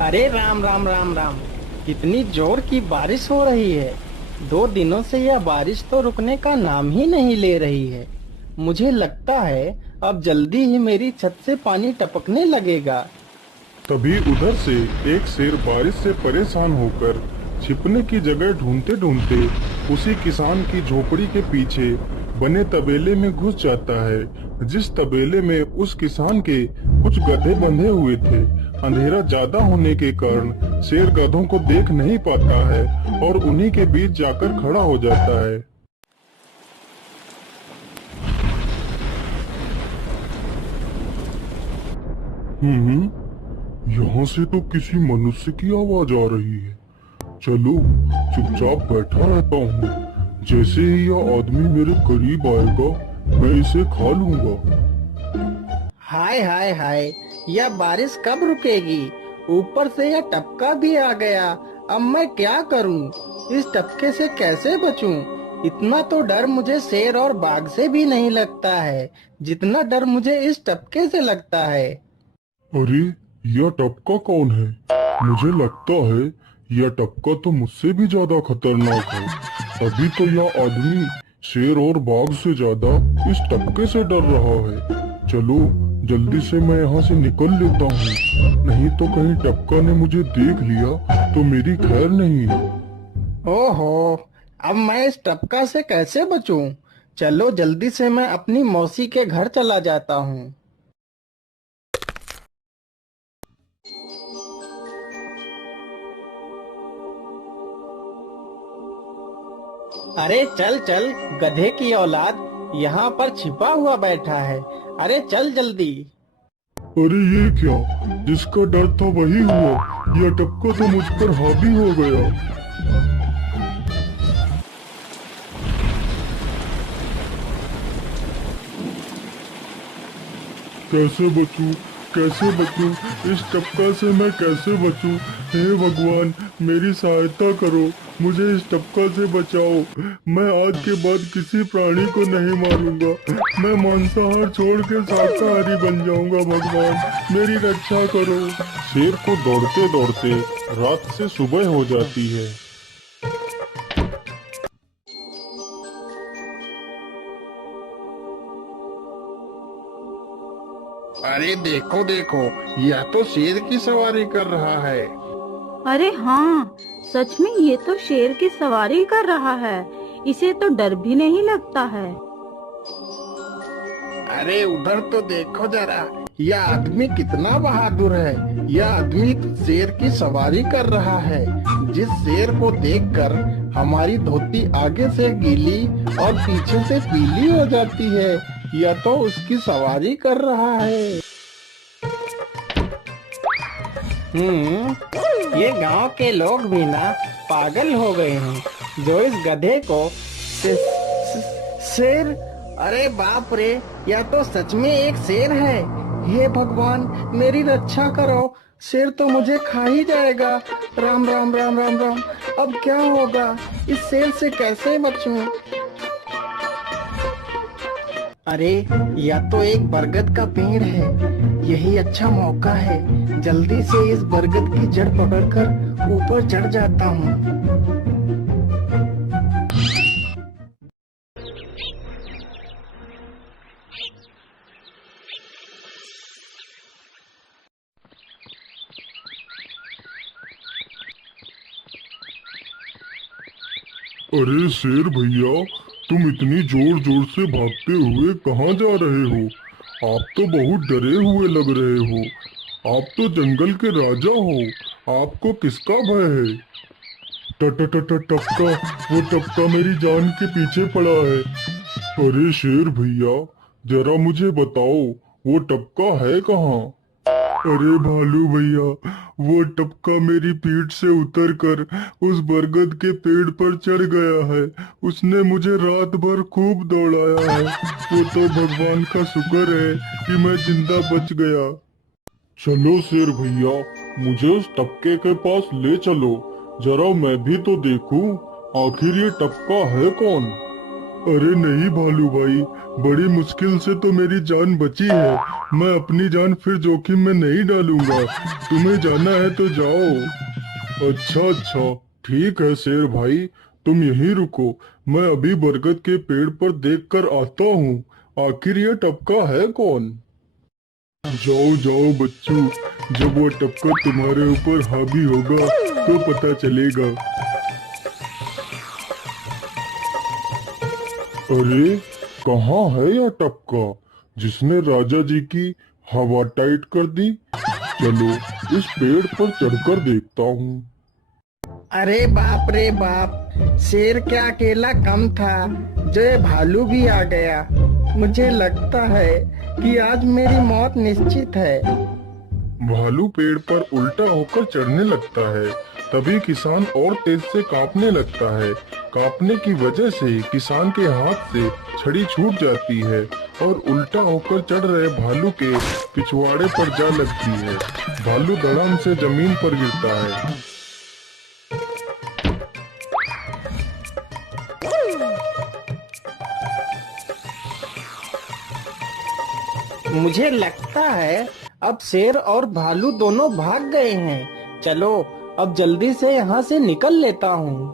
अरे राम राम राम राम। कितनी जोर की बारिश हो रही है। 2 दिनों से यह बारिश तो रुकने का नाम ही नहीं ले रही है। मुझे लगता है अब जल्दी ही मेरी छत से पानी टपकने लगेगा। तभी उधर से एक शेर बारिश से परेशान होकर छिपने की जगह ढूंढते ढूंढते उसी किसान की झोपड़ी के पीछे बने तबेले में घुस जाता है, जिस तबेले में उस किसान के कुछ गधे बंधे हुए थे। अंधेरा ज्यादा होने के कारण शेर गधों को देख नहीं पाता है और उन्हीं के बीच जाकर खड़ा हो जाता है। यहाँ से तो किसी मनुष्य की आवाज आ रही है। चलो चुपचाप बैठा रहता हूँ, जैसे ही यह आदमी मेरे करीब आएगा मैं इसे खा लूंगा। हाय हाय हाय, यह बारिश कब रुकेगी? ऊपर से यह टपका भी आ गया। अब मैं क्या करूं? इस टपके से कैसे बचूं? इतना तो डर मुझे शेर और बाघ से भी नहीं लगता है, जितना डर मुझे इस टपके से लगता है। अरे यह टपका कौन है? मुझे लगता है यह टपका तो मुझसे भी ज्यादा खतरनाक है। तभी तो यह आदमी शेर और बाघ से ज्यादा इस टपके से डर रहा है। चलो जल्दी से मैं यहाँ से निकल लेता हूँ, नहीं तो कहीं टपका ने मुझे देख लिया तो मेरी खैर नहीं। ओहो, अब मैं इस टपका से कैसे बचूं? चलो जल्दी से मैं अपनी मौसी के घर चला जाता हूँ। अरे चल चल, गधे की औलाद, यहाँ पर छिपा हुआ बैठा है। अरे चल जल्दी। अरे ये क्या, जिसका डर था वही हुआ। यह टपका तो मुझ पर हावी हो गया। कैसे बचूं? कैसे बचूं? इस टपका से मैं कैसे बचूं? हे भगवान, मेरी सहायता करो, मुझे इस टपका से बचाओ। मैं आज के बाद किसी प्राणी को नहीं मारूंगा। मैं मांसाहार छोड़ के शाकाहारी बन जाऊंगा। भगवान मेरी रक्षा करो। शेर को दौड़ते दौड़ते रात से सुबह हो जाती है। अरे देखो देखो, यह तो शेर की सवारी कर रहा है। अरे हाँ, सच में ये तो शेर की सवारी कर रहा है। इसे तो डर भी नहीं लगता है। अरे उधर तो देखो जरा, यह आदमी कितना बहादुर है। यह आदमी शेर की सवारी कर रहा है। जिस शेर को देखकर हमारी धोती आगे से गीली और पीछे से पीली हो जाती है, यह तो उसकी सवारी कर रहा है। ये गांव के लोग भी ना पागल हो गए हैं, जो इस गधे को शेर। अरे बाप रे, यह तो सच में एक शेर है। हे भगवान मेरी रक्षा करो, शेर तो मुझे खा ही जाएगा। राम राम राम राम राम, अब क्या होगा? इस शेर से कैसे बचूं? अरे यह तो एक बरगद का पेड़ है। यही अच्छा मौका है, जल्दी से इस बरगद की जड़ पकड़कर ऊपर चढ़ जाता हूँ। अरे शेर भैया, तुम इतनी जोर जोर से भागते हुए कहाँ जा रहे हो? आप तो बहुत डरे हुए लग रहे हो। आप तो जंगल के राजा हो, आपको किसका भय है? टपका, वो टपका मेरी जान के पीछे पड़ा है। अरे शेर भैया, जरा मुझे बताओ वो टपका है कहाँ? अरे भालू भैया, वो टपका मेरी पीठ से उतरकर उस बरगद के पेड़ पर चढ़ गया है। उसने मुझे रात भर खूब दौड़ाया है। वो तो भगवान का शुक्र है कि मैं जिंदा बच गया। चलो शेर भैया, मुझे उस टपके के पास ले चलो, जरा मैं भी तो देखूं आखिर ये टपका है कौन। अरे नहीं भालू भाई, बड़ी मुश्किल से तो मेरी जान बची है। मैं अपनी जान फिर जोखिम में नहीं डालूंगा। तुम्हें जाना है तो जाओ। अच्छा अच्छा, ठीक है शेर भाई, तुम यहीं रुको। मैं अभी बरगद के पेड़ पर देख कर आता हूँ। आखिर ये टपका है कौन? जाओ जाओ बच्चों, जब वो टपका तुम्हारे ऊपर हावी होगा तो पता चलेगा। अरे कहाँ है यह टपका जिसने राजा जी की हवा टाइट कर दी? चलो इस पेड़ पर चढ़कर देखता हूँ। अरे बाप रे बाप, शेर क्या अकेला कम था, जो ये भालू भी आ गया। मुझे लगता है कि आज मेरी मौत निश्चित है। भालू पेड़ पर उल्टा होकर चढ़ने लगता है। तभी किसान और तेज से कांपने लगता है। कांपने की वजह से किसान के हाथ से छड़ी छूट जाती है और उल्टा होकर चढ़ रहे भालू के पिछवाड़े पर जा लगती है। भालू धड़ाम से जमीन पर गिरता है। मुझे लगता है अब शेर और भालू दोनों भाग गए हैं। चलो अब जल्दी से यहाँ से निकल लेता हूँ।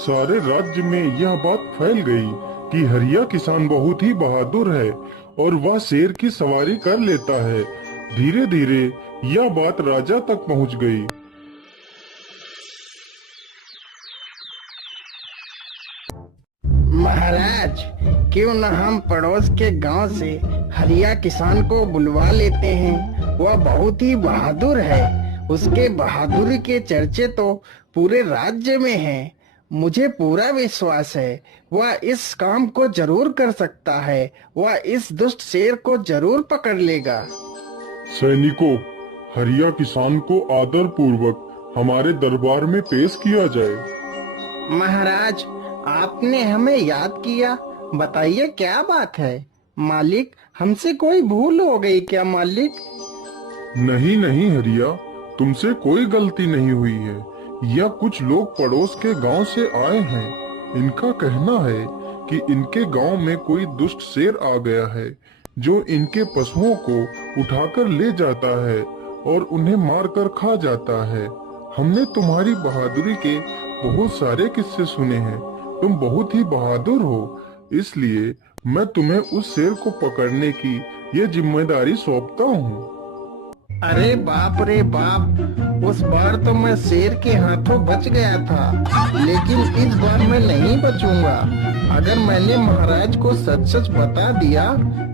सारे राज्य में यह बात फैल गई कि हरिया किसान बहुत ही बहादुर है और वह शेर की सवारी कर लेता है। धीरे धीरे यह बात राजा तक पहुँच गई। महाराज, क्यों न हम पड़ोस के गांव से हरिया किसान को बुलवा लेते हैं। वह बहुत ही बहादुर है। उसके बहादुरी के चर्चे तो पूरे राज्य में हैं। मुझे पूरा विश्वास है वह इस काम को जरूर कर सकता है। वह इस दुष्ट शेर को जरूर पकड़ लेगा। सैनिकों, हरिया किसान को आदर पूर्वक हमारे दरबार में पेश किया जाए। महाराज, आपने हमें याद किया। बताइए क्या बात है। मालिक, हमसे कोई भूल हो गई क्या मालिक? नहीं नहीं हरिया, तुमसे कोई गलती नहीं हुई है। यह कुछ लोग पड़ोस के गांव से आए हैं। इनका कहना है कि इनके गांव में कोई दुष्ट शेर आ गया है जो इनके पशुओं को उठाकर ले जाता है और उन्हें मारकर खा जाता है। हमने तुम्हारी बहादुरी के बहुत सारे किस्से सुने हैं। तुम बहुत ही बहादुर हो, इसलिए मैं तुम्हें उस शेर को पकड़ने की ये जिम्मेदारी सौंपता हूँ। अरे बाप रे बाप, उस बार तो मैं शेर के हाथों बच गया था, लेकिन इस बार मैं नहीं बचूंगा। अगर मैंने महाराज को सच सच बता दिया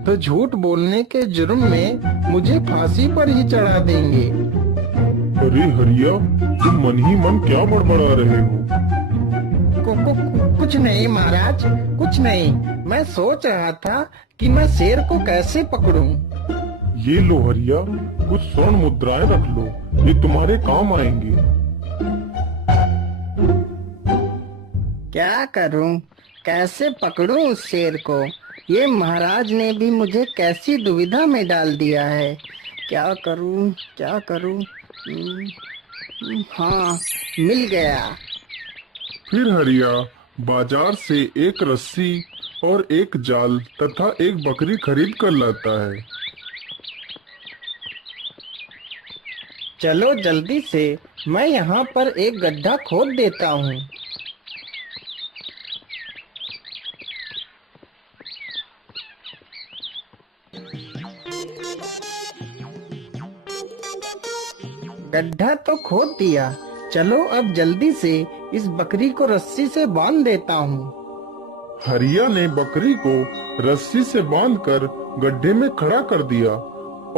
तो झूठ बोलने के जुर्म में मुझे फांसी पर ही चढ़ा देंगे। अरे हरिया, तुम मन ही मन क्या बड़बड़ा रहे हो? कुछ नहीं महाराज, कुछ नहीं। मैं सोच रहा था कि मैं शेर को कैसे पकड़ूं। ये लो हरिया, कुछ स्वर्ण मुद्राएं रख लो, ये तुम्हारे काम आएंगे। क्या करूं, कैसे पकड़ूं उस शेर को? ये महाराज ने भी मुझे कैसी दुविधा में डाल दिया है। क्या करूं, क्या करूं? हाँ, मिल गया। फिर हरिया बाजार से एक रस्सी और एक जाल तथा एक बकरी खरीद कर लाता है। चलो जल्दी से, मैं यहाँ पर एक गड्ढा खोद देता हूँ। गड्ढा तो खोद दिया। चलो अब जल्दी से इस बकरी को रस्सी से बांध देता हूँ। हरिया ने बकरी को रस्सी से बांधकर गड्ढे में खड़ा कर दिया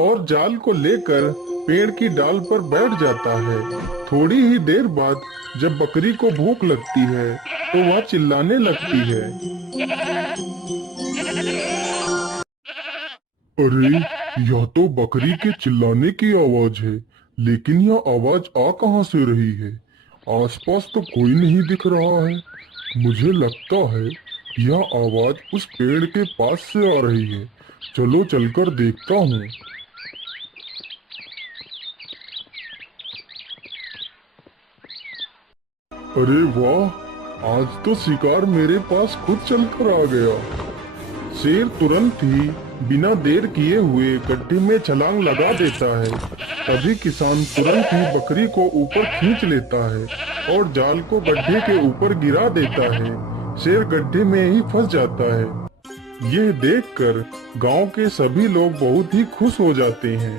और जाल को लेकर पेड़ की डाल पर बैठ जाता है। थोड़ी ही देर बाद जब बकरी को भूख लगती है तो वह चिल्लाने लगती है। अरे, यह तो बकरी के चिल्लाने की आवाज है, लेकिन यह आवाज आ कहां से रही है? आसपास तो कोई नहीं दिख रहा है। मुझे लगता है यह आवाज उस पेड़ के पास से आ रही है। चलो चलकर देखता हूँ। अरे वाह, आज तो शिकार मेरे पास खुद चलकर आ गया। शेर तुरंत ही बिना देर किए हुए गड्ढे में छलांग लगा देता है। तभी किसान तुरंत ही बकरी को ऊपर खींच लेता है और जाल को गड्ढे के ऊपर गिरा देता है। शेर गड्ढे में ही फंस जाता है। यह देखकर गांव के सभी लोग बहुत ही खुश हो जाते हैं।